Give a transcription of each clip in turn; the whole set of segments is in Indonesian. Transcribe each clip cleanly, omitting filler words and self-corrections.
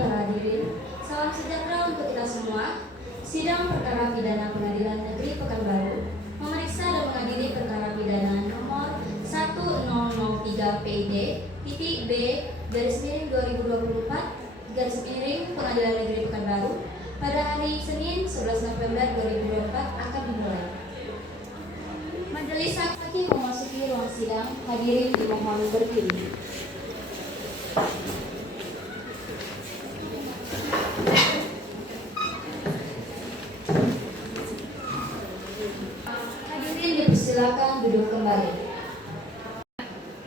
para hadirin, salam sejahtera untuk kita semua. Sidang perkara pidana Pengadilan Negeri Pekanbaru memeriksa dan mengadili perkara pidana nomor 1003 PID titik B garis miring 2024 garis miring Pengadilan Negeri Pekanbaru pada hari Senin 11 November 2024 akan dimulai. Majelis hakim memasuki ruang sidang, hadirin dimohon berdiri. Hadirin dipersilakan duduk kembali.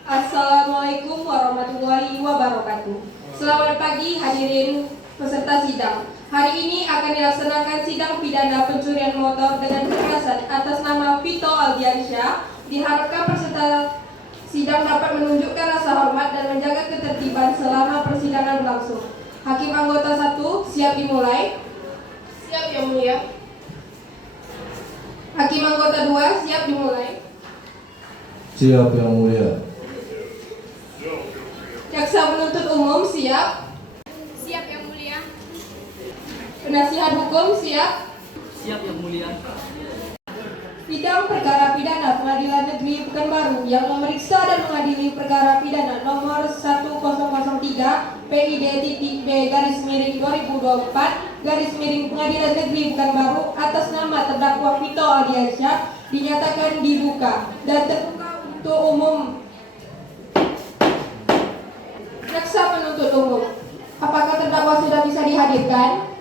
Assalamualaikum warahmatullahi wabarakatuh. Selamat pagi hadirin peserta sidang. Hari ini akan dilaksanakan sidang pidana pencurian motor dengan kekerasan atas nama Vito Aldiansyah. Diharapkan peserta sidang dapat menunjukkan rasa hormat dan menjaga ketertiban selama persidangan berlangsung. Hakim anggota 1 siap dimulai. Siap yang mulia. Hakim anggota 2 siap dimulai. Siap yang mulia. Jaksa penuntut umum siap. Siap yang mulia. Penasihat hukum siap. Siap yang mulia. Sidang perkara pidana Pengadilan Negeri Pekanbaru yang memeriksa dan mengadili perkara pidana nomor 1003 PID titik B garis miring 2024 garis miring Pengadilan Negeri Pekanbaru atas nama terdakwa Vito Aldiansyah dinyatakan dibuka dan terbuka untuk umum. Jaksa penuntut umum, apakah terdakwa sudah bisa dihadirkan?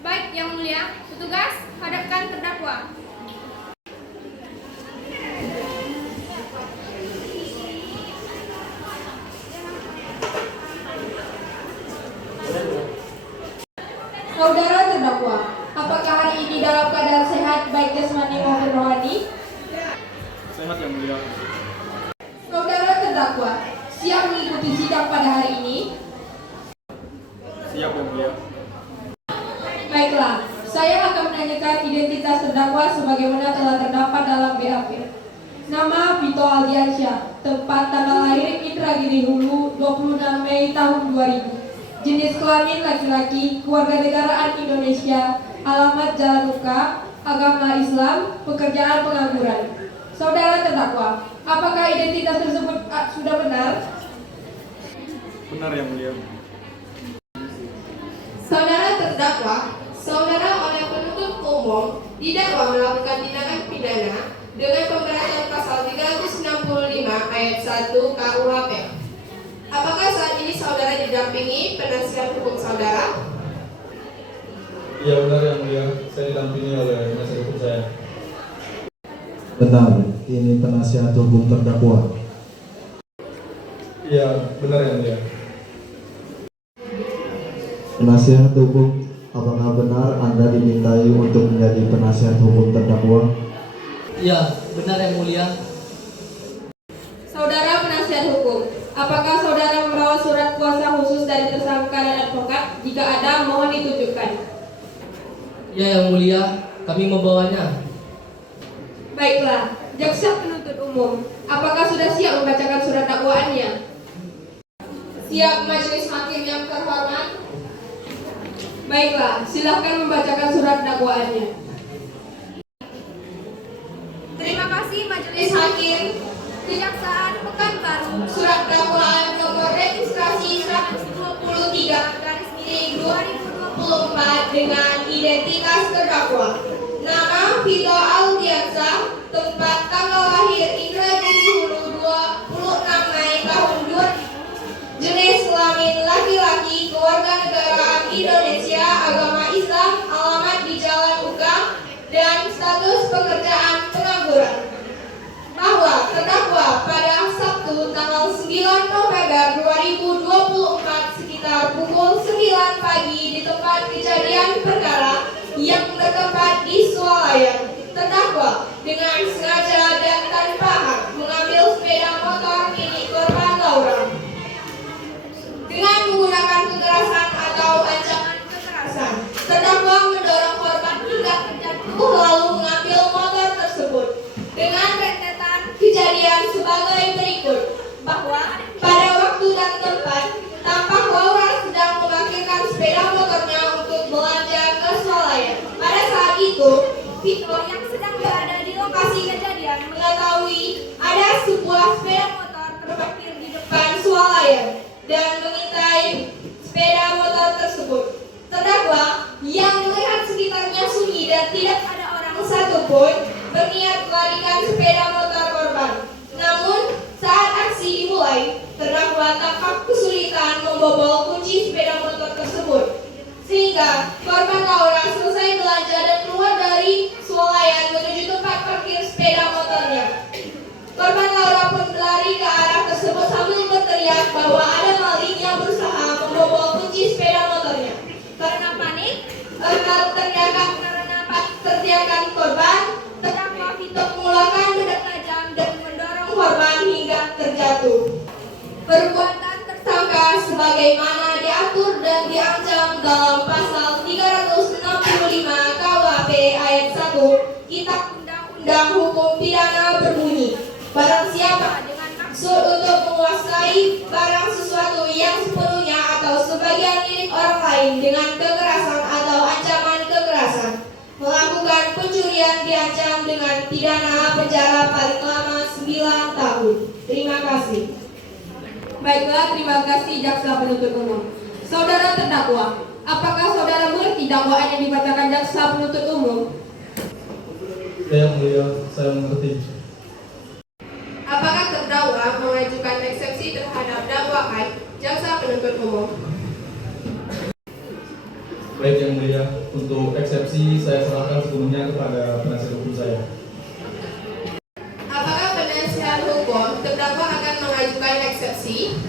Baik yang mulia, petugas hadapkan terdakwa. Saudara terdakwa, apakah hari ini dalam keadaan sehat baik jasmani maupun rohani? Sehat yang mulia. Saudara terdakwa, siap mengikuti sidang pada hari ini? Siap yang mulia. Baiklah, saya akan menanyakan identitas terdakwa sebagaimana telah terdapat dalam BAP. Nama Vito Aldiansyah, tempat tanggal lahir Indragiri Hulu 26 Mei tahun 2000. Jenis kelamin laki-laki, kewarganegaraan Indonesia, alamat Jalan Luka, agama Islam, pekerjaan pengangguran. Saudara terdakwa, apakah identitas tersebut sudah benar? Benar yang mulia. Saudara terdakwa, saudara oleh penuntut umum didakwa melakukan tindakan pidana dengan pemberatan pasal 365 ayat 1 KUHP. Apakah saat ini saudara didampingi penasihat hukum saudara? Iya benar yang mulia. Saya didampingi oleh penasihat hukum saya. Benar, ini penasihat hukum terdakwa. Iya benar yang mulia. Penasihat hukum, apakah benar Anda dimintai untuk menjadi penasihat hukum terdakwa? Iya, benar yang mulia. Saudara penasihat hukum, apakah saudara membawa surat kuasa khusus dari tersangka dan advokat? Jika ada, mohon ditunjukkan. Iya yang mulia, kami membawanya. Baiklah, jaksa penuntut umum, apakah sudah siap membacakan surat dakwaannya? Siap majelis hakim yang terhormat. Baiklah, silakan membacakan surat dakwaannya. Terima kasih Majelis Hakim, Kejaksaan Pekanbaru. surat dakwaan nomor registrasi 123 Garis miring 2024 dengan identitas terdakwa. Nama Vito Aldiansyah, tempat tanggal lahir Indragiri Hulu 26 Mei tahun 2000. Jenis kelamin laki-laki, kewarganegaraan Indonesia, agama Islam, alamat di Jalan Luka, dan status pekerjaan pengangguran. Bahwa terdakwa pada Sabtu tanggal 9 November 2024 sekitar pukul 9 pagi di tempat kejadian perkara yang bertempat di Swalayan, terdakwa dengan sengaja dan tanpa hak mengambil sepeda motor milik korban Laura dengan menggunakan kekerasan atau ancaman kekerasan. Terdakwa mendorong korban hingga terjatuh lalu mengambil motor tersebut dengan rentetan kejadian sebagai berikut. Bahwa pada waktu dan tempat tampak Laura sedang mengetahui ada sebuah sepeda motor terparkir di depan swalayan dan mengintai sepeda motor tersebut. Terdakwa yang melihat sekitarnya sunyi dan tidak ada orang satupun berniat melarikan sepeda motor korban. Namun saat aksi dimulai, terdakwa tampak kesulitan membobol kunci sepeda motor tersebut, sehingga korban Laura selesai belanja dan keluar dari swalayan menuju tempat parkir sepeda motornya. Korban Laura pun berlari ke arah tersebut sambil berteriak bahwa ada maling yang berusaha membobol kunci sepeda motornya. Karena panik teriakan korban, terdakwa Vito mengeluarkan benda tajam dan mendorong korban hingga terjatuh. Perbuatan tersangka sebagaimana diatur dan diancam dalam pasal 365 KUHP ayat 1 Kitab Undang-Undang Hukum Pidana berbunyi, barang siapa dengan maksud untuk menguasai barang sesuatu yang sepenuhnya atau sebagian milik orang lain dengan kekerasan atau ancaman kekerasan, melakukan pencurian diancam dengan pidana penjara paling lama 9 tahun. Terima kasih. Baiklah, terima kasih jaksa penuntut umum. Saudara terdakwa, apakah saudara mengerti dakwaan yang dibacakan jaksa penuntut umum? Ya, Yang Mulia, saya mengerti. Apakah terdakwa mengajukan eksepsi terhadap dakwaan jaksa penuntut umum? Baik Yang Mulia, untuk eksepsi saya serahkan sepenuhnya kepada penasihat hukum saya. Apakah penasihat hukum terdakwa akan mengajukan eksepsi?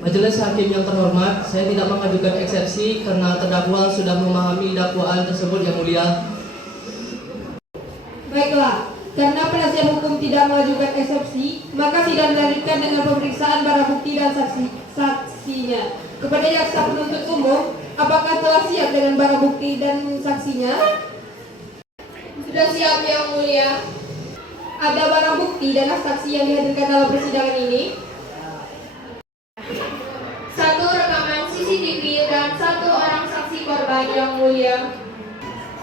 Majelis hakim yang terhormat, saya tidak mengajukan eksepsi karena terdakwa sudah memahami dakwaan tersebut, Yang Mulia. Baiklah, karena penasihat hukum tidak mengajukan eksepsi, maka sidang dilanjutkan dengan pemeriksaan barang bukti dan saksinya. Kepada jaksa penuntut umum, apakah telah siap dengan barang bukti dan saksinya? Sudah siap Yang Mulia. Ada barang bukti dan saksi yang dihadirkan dalam persidangan ini? 1 rekaman CCTV dan 1 orang saksi korban Yang Mulia.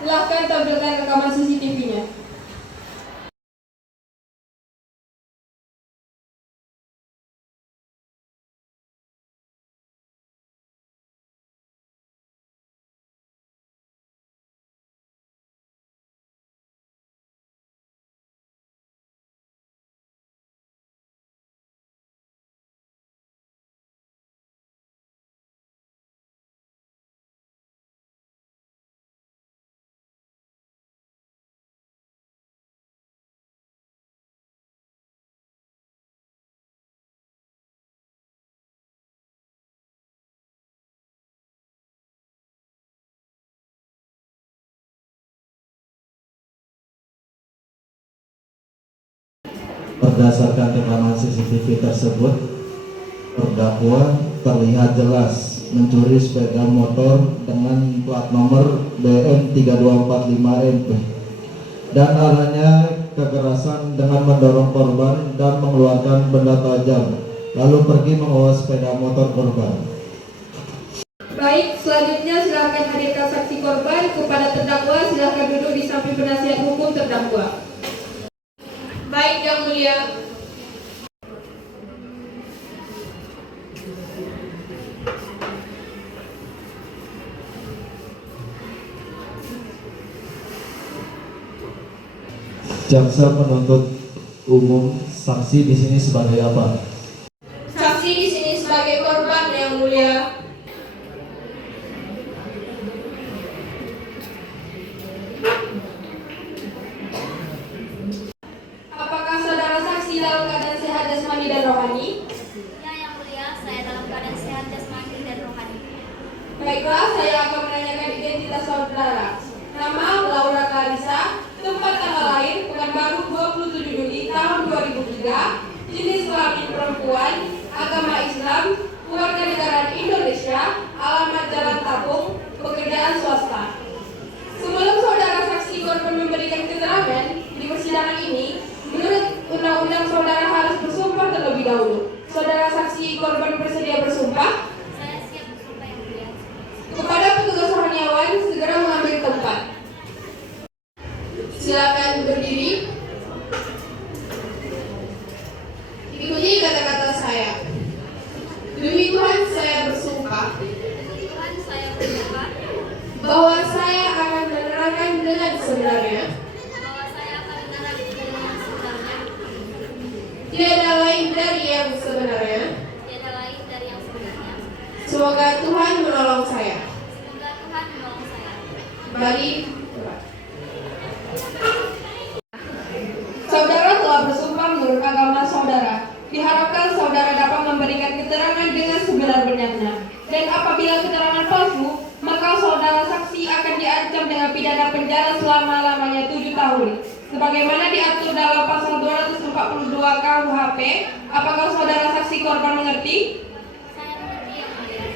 Silahkan tampilkan rekaman CCTV-nya. Berdasarkan rekaman CCTV tersebut, terdakwa terlihat jelas mencuri sepeda motor dengan plat nomor BM3245MP dan arahnya kekerasan dengan mendorong korban dan mengeluarkan benda tajam, lalu pergi membawa sepeda motor korban. Baik, selanjutnya silakan hadirkan saksi korban. Kepada terdakwa, silakan duduk di samping penasihat hukum terdakwa. Baik Yang Mulia. Jaksa penuntut umum, saksi di sini sebagai apa? Saksi di sini sebagai korban Yang Mulia. Apakah saudara saksi dalam keadaan sehat jasmani dan rohani? Ya, Yang Mulia, saya dalam keadaan sehat jasmani dan rohani. Baiklah, saya akan menanyakan identitas saudara. Nama Laura Clarissa, tempat tanggal lahir Pekanbaru 27 Juli tahun 2003, jenis kelamin perempuan, agama Islam, keluarga negaraan Indonesia, alamat Jalan Tapung, pekerjaan swasta. Sebelum saudara saksi korban memberikan keterangan di persidangan ini, menurut undang-undang saudara harus bersumpah terlebih dahulu. Saudara saksi korban bersedia bersumpah? Saya siap bersumpah, Yang Mulia. Kepada petugas rohaniawan segera mengambil tempat. Silakan berdiri. tiada lain dari yang sebenarnya. Tiada lain dari yang sebenarnya. Semoga Tuhan menolong saya. Semoga Tuhan menolong saya. Kembali. Saudara telah bersumpah menurut agama saudara. Diharapkan saudara dapat memberikan keterangan dengan sebenar-benarnya. Dan apabila keterangan palsu, maka saudara saksi akan diancam dengan pidana penjara selama-lamanya 7 tahun. Sebagaimana diatur dalam pasal 242 KUHP, apakah saudara saksi korban mengerti? Saya mengerti yang mulia.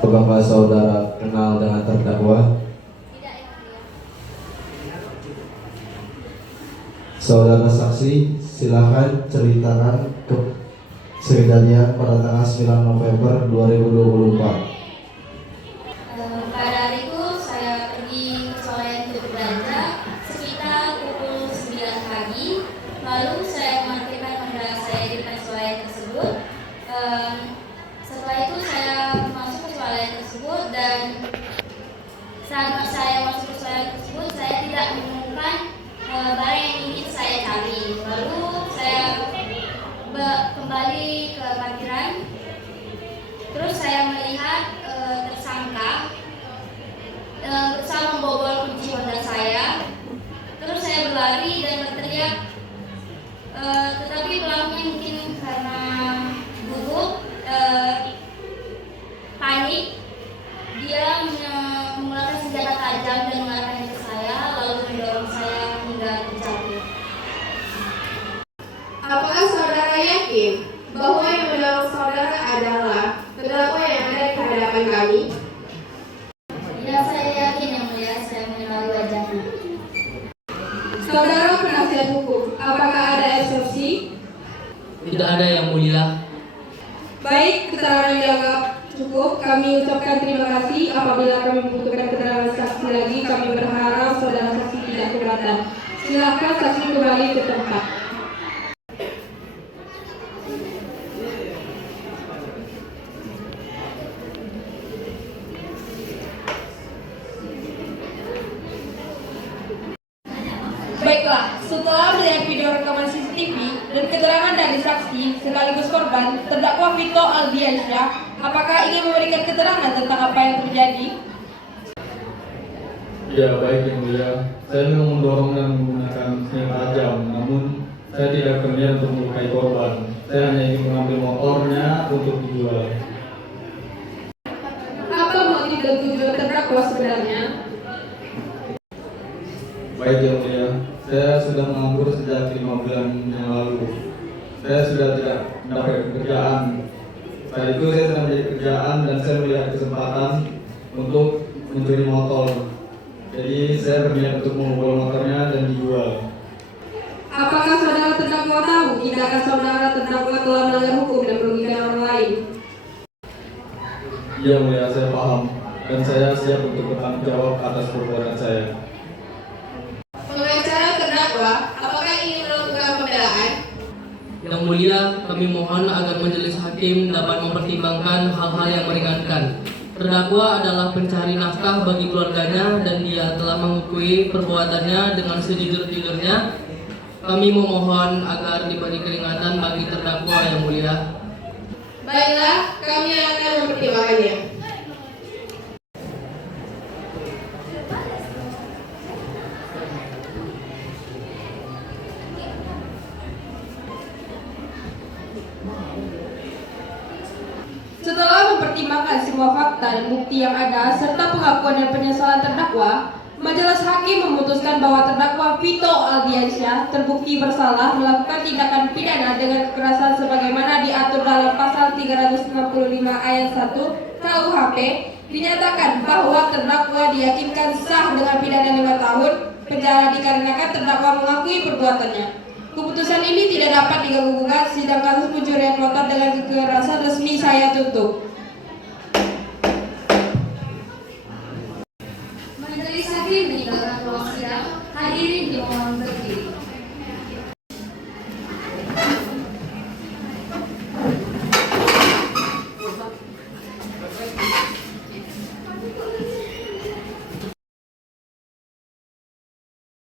Apakah saudara kenal dengan terdakwa? Tidak yang mulia. Saudara saksi, silakan ceritakan kejadian pada tanggal 9 November 2024. Pada hari itu saya pergi ke swalayan untuk belanja sekitar pukul 9 pagi. Lalu saya memarkirkan Honda saya di depan swalayan tersebut. Setelah itu saya masuk ke swalayan tersebut dan saat saya masuk ke swalayan tersebut saya tidak menemukan barang yang ingin saya cari. Lalu saya kembali ke parkiran. Terus saya melihat tersangka berusaha membobol kunci Honda saya. Terus saya berlari dan berteriak, tetapi pelakunya mungkin karena gugup, panik, dia menggunakan senjata tajam dan mengarahkannya ke saya, lalu mendorong saya hingga terjatuh. Apakah saudara yakin bahwa yang mendorong saudara adalah terdakwa yang ada di hadapan kami? Ya, saya yakin yang mulia, saya mengenali wajahnya. Saudara penasihat hukum, apakah ada eksepsi? Tidak ada yang mulia. Baik, keterangan yang dianggap cukup. Kami ucapkan terima kasih. Apabila kami membutuhkan keterangan saksi lagi, kami berharap saudara saksi tidak keberatan. Silakan saksi kembali ke tempat. Baiklah, setelah melihat video rekaman CCTV dan keterangan dari saksi sekaligus korban, terdakwa Vito Aldiansyah, apakah ingin memberikan keterangan tentang apa yang terjadi? Ya, baik yang mulia. Saya memang mendorong dan menggunakan senjata tajam, namun saya tidak berniat untuk melukai korban. Saya hanya ingin mengambil motornya untuk dijual. Apa motif dan tujuan terdakwa sebenarnya? Baik yang mulia, saya sudah menganggur sejak 5 bulan yang lalu. Saya sudah tidak mendapat pekerjaan. Setelah itu saya sedang mencari pekerjaan dan saya melihat kesempatan untuk mencuri motor. Jadi saya berniat untuk membawa motornya dan dijual. Apakah saudara terdakwa tahu tindakan saudara terdakwa telah melanggar hukum dan merugikan orang lain? Ya mulia, saya paham dan saya siap untuk bertanggung jawab atas perbuatan saya. Pengacara terdakwa, apakah ingin melakukan pembelaan? Yang mulia, kami mohon agar majelis hakim dapat mempertimbangkan hal-hal yang meringankan. Terdakwa adalah pencari nafkah bagi keluarganya dan dia telah mengakui perbuatannya dengan sejujur-jujurnya. Kami memohon agar diberi keringatan bagi terdakwa yang mulia. Baiklah, kami akan mempertimbangkannya. Setelah mempertimbangkan semua fakta dan bukti yang ada serta pengakuan dan penyesalan terdakwa, majelis hakim memutuskan bahwa terdakwa Vito Aldiansyah terbukti bersalah melakukan tindakan pidana dengan kekerasan sebagaimana diatur dalam pasal 365 ayat 1 KUHP. Dinyatakan bahwa terdakwa diyakinkan sah dengan pidana 5 tahun penjara dikarenakan terdakwa mengakui perbuatannya. Keputusan ini tidak dapat diganggu-gugat, sidang kasus pencurian motor dengan kekerasan resmi saya tutup.